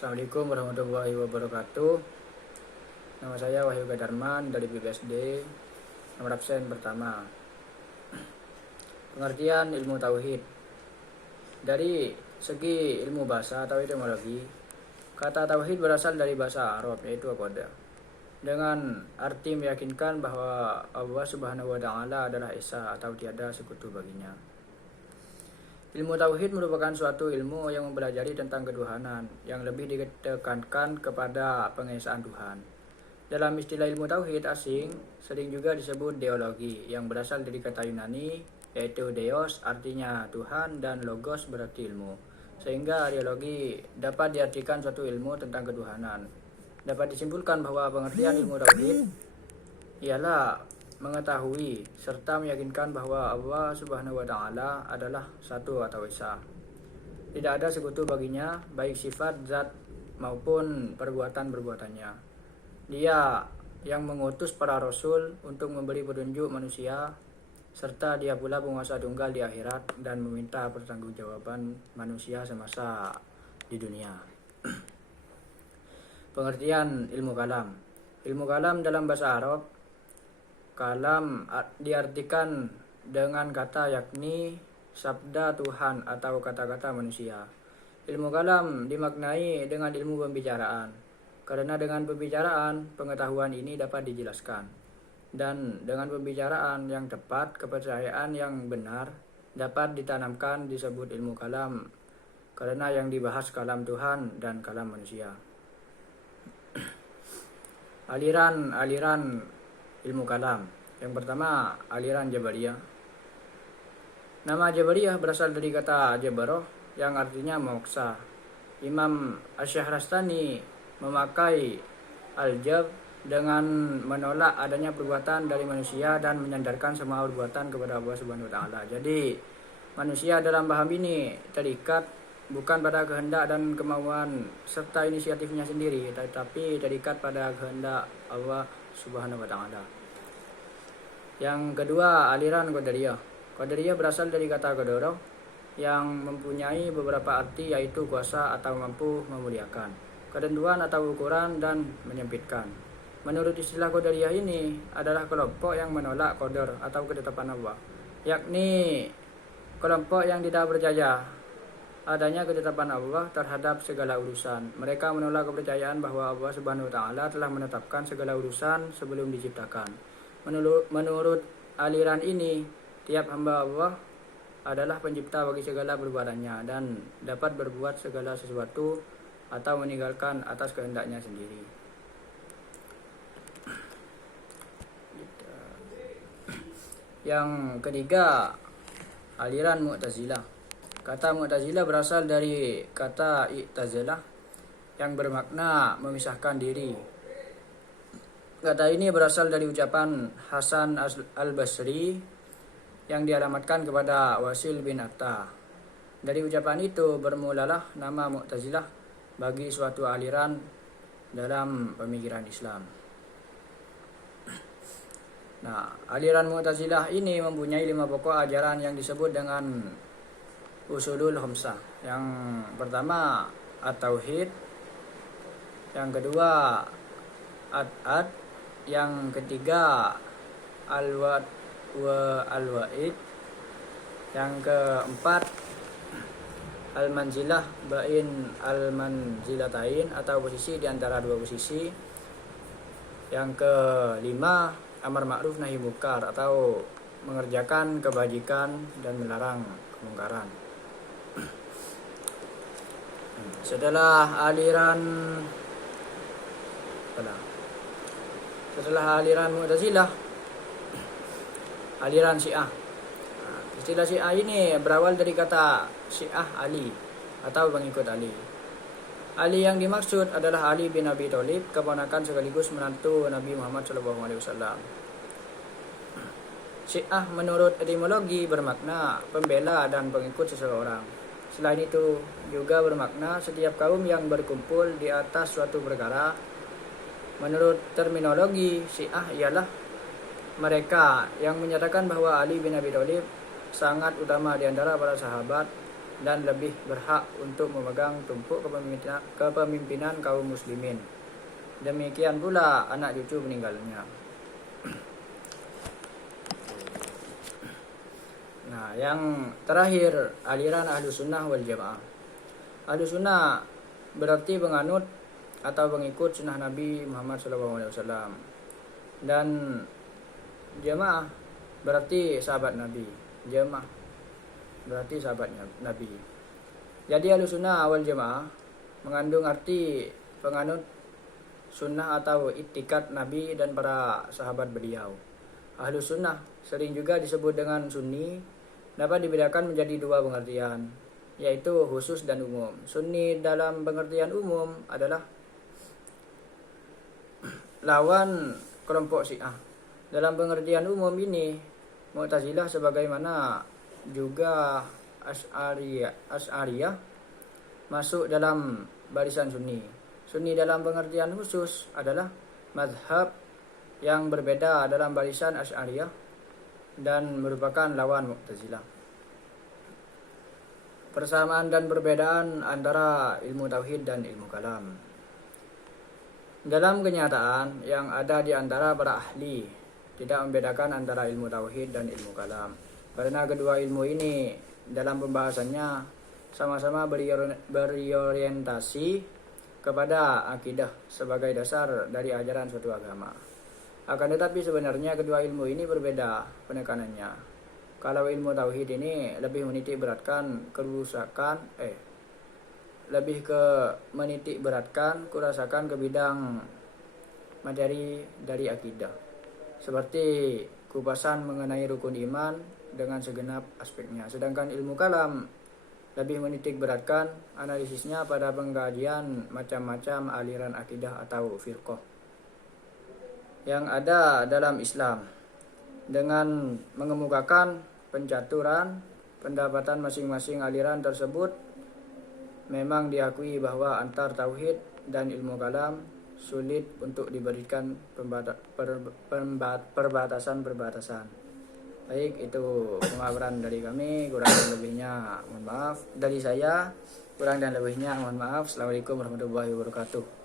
Assalamualaikum warahmatullahi wabarakatuh. Nama saya Wahyu Gadarman dari BPSD. Nomor absen pertama. Pengertian ilmu tauhid. Dari segi ilmu bahasa atau etimologi, kata tauhid berasal dari bahasa Arab yaitu aqodah, dengan arti meyakinkan bahwa Allah Subhanahu wa taala adalah esa atau tiada sekutu baginya. Ilmu tauhid merupakan suatu ilmu yang mempelajari tentang ketuhanan, yang lebih ditekankan kepada pengesaan Tuhan. Dalam istilah ilmu tauhid asing, sering juga disebut deologi, yang berasal dari kata Yunani, yaitu deos artinya Tuhan dan logos berarti ilmu. Sehingga deologi dapat diartikan suatu ilmu tentang ketuhanan. Dapat disimpulkan bahwa pengertian ilmu tauhid ialah mengetahui serta meyakinkan bahwa Allah Subhanahu wa taala adalah satu atau esa. Tidak ada sekutu baginya, baik sifat, zat maupun perbuatan-perbuatannya. Dia yang mengutus para rasul untuk memberi petunjuk manusia, serta dia pula penguasa tunggal di akhirat dan meminta pertanggungjawaban manusia semasa di dunia. Pengertian ilmu kalam. Ilmu kalam dalam bahasa Arab, kalam diartikan dengan kata yakni sabda Tuhan atau kata-kata manusia. Ilmu kalam dimaknai dengan ilmu pembicaraan, karena dengan pembicaraan pengetahuan ini dapat dijelaskan. Dan dengan pembicaraan yang tepat, kepercayaan yang benar dapat ditanamkan disebut ilmu kalam, karena yang dibahas kalam Tuhan dan kalam manusia. Aliran ilmu kalam. Yang pertama, aliran Jabariyah. Nama Jabariyah berasal dari kata Jabaroh yang artinya memaksa. Imam Asy-Syahrastani memakai al-jab dengan menolak adanya perbuatan dari manusia dan menyandarkan semua perbuatan kepada Allah Subhanahu wa taala. Jadi, manusia dalam paham ini terikat bukan pada kehendak dan kemauan serta inisiatifnya sendiri, tetapi terikat pada kehendak Allah Subhanahu wa taala. Yang kedua, aliran Qadariyah. Qadariyah berasal dari kata qadara yang mempunyai beberapa arti, yaitu kuasa atau mampu memuliakan, ketentuan atau ukuran, dan menyempitkan. Menurut istilah Qadariyah ini adalah kelompok yang menolak qadar atau ketetapan Allah, yakni kelompok yang tidak percaya adanya ketetapan Allah terhadap segala urusan. Mereka menolak kepercayaan bahwa Allah Subhanahu wa taala telah menetapkan segala urusan sebelum diciptakan. Menurut aliran ini, tiap hamba Allah adalah pencipta bagi segala perbuatannya dan dapat berbuat segala sesuatu atau meninggalkan atas kehendaknya sendiri. Yang ketiga, aliran Mu'tazilah. Kata Mu'tazilah berasal dari kata i'tazalah yang bermakna memisahkan diri. Kata ini berasal dari ucapan Hasan al-Basri yang dialamatkan kepada Wasil bin Atta. Dari ucapan itu bermulalah nama Mu'tazilah bagi suatu aliran dalam pemikiran Islam. Nah, aliran Mu'tazilah ini mempunyai 5 pokok ajaran yang disebut dengan usulul khamsah. Yang pertama at-tauhid, yang kedua ad-ad, yang ketiga al-wad wa al-wa'id, yang keempat al-manzilah bain al-manzilatain atau posisi di antara dua posisi, yang kelima amar ma'ruf nahi munkar atau mengerjakan kebajikan dan melarang kemungkaran. Setelah aliran Mu'tazilah, aliran Syiah. Istilah Syiah ini berawal dari kata Syiah Ali atau pengikut Ali. Ali yang dimaksud adalah Ali bin Abi Thalib, keponakan sekaligus menantu Nabi Muhammad SAW. Syiah menurut etimologi bermakna pembela dan pengikut seseorang. Selain itu juga bermakna setiap kaum yang berkumpul di atas suatu perkara. Menurut terminologi Syiah ialah mereka yang menyatakan bahwa Ali bin Abi Thalib sangat utama di antara para sahabat dan lebih berhak untuk memegang tumpuk kepemimpinan kaum muslimin. Demikian pula anak cucu meninggalnya. Nah, yang terakhir aliran Ahlus Sunnah wal Jamaah. Ahlus Sunnah berarti penganut atau pengikut sunnah Nabi Muhammad SAW, dan Jamaah berarti sahabat Nabi. Jamaah berarti sahabatnya Nabi. Jadi Ahlus Sunnah wal Jamaah mengandung arti penganut sunnah atau iktikad Nabi dan para sahabat beliau. Ahlus Sunnah sering juga disebut dengan Sunni, dapat dibedakan menjadi dua pengertian, yaitu khusus dan umum. Sunni dalam pengertian umum adalah lawan kelompok Syiah. Dalam pengertian umum ini, Mu'tazilah sebagaimana juga Asy'ariyah masuk dalam barisan Sunni. Sunni dalam pengertian khusus adalah mazhab yang berbeda dalam barisan Asy'ariyah dan merupakan lawan Mu'tazilah. Persamaan dan perbedaan antara ilmu tauhid dan ilmu kalam. Dalam kenyataan yang ada di antara para ahli tidak membedakan antara ilmu tauhid dan ilmu kalam, karena kedua ilmu ini dalam pembahasannya sama-sama berorientasi kepada akidah sebagai dasar dari ajaran suatu agama. Akan tetapi sebenarnya kedua ilmu ini berbeda penekanannya. Kalau ilmu tauhid ini lebih menitik beratkan kurasakan ke bidang materi dari akidah, seperti kupasan mengenai rukun iman dengan segenap aspeknya. Sedangkan ilmu kalam lebih menitik beratkan analisisnya pada pengkajian macam-macam aliran akidah atau firqah yang ada dalam Islam, dengan mengemukakan pencaturan pendapatan masing-masing aliran tersebut. Memang diakui bahwa antar tauhid dan ilmu kalam sulit untuk diberikan perbatasan. Baik, itu pemaparan dari kami. Kurang dan lebihnya mohon maaf. Dari saya, kurang dan lebihnya mohon maaf. Assalamualaikum warahmatullahi wabarakatuh.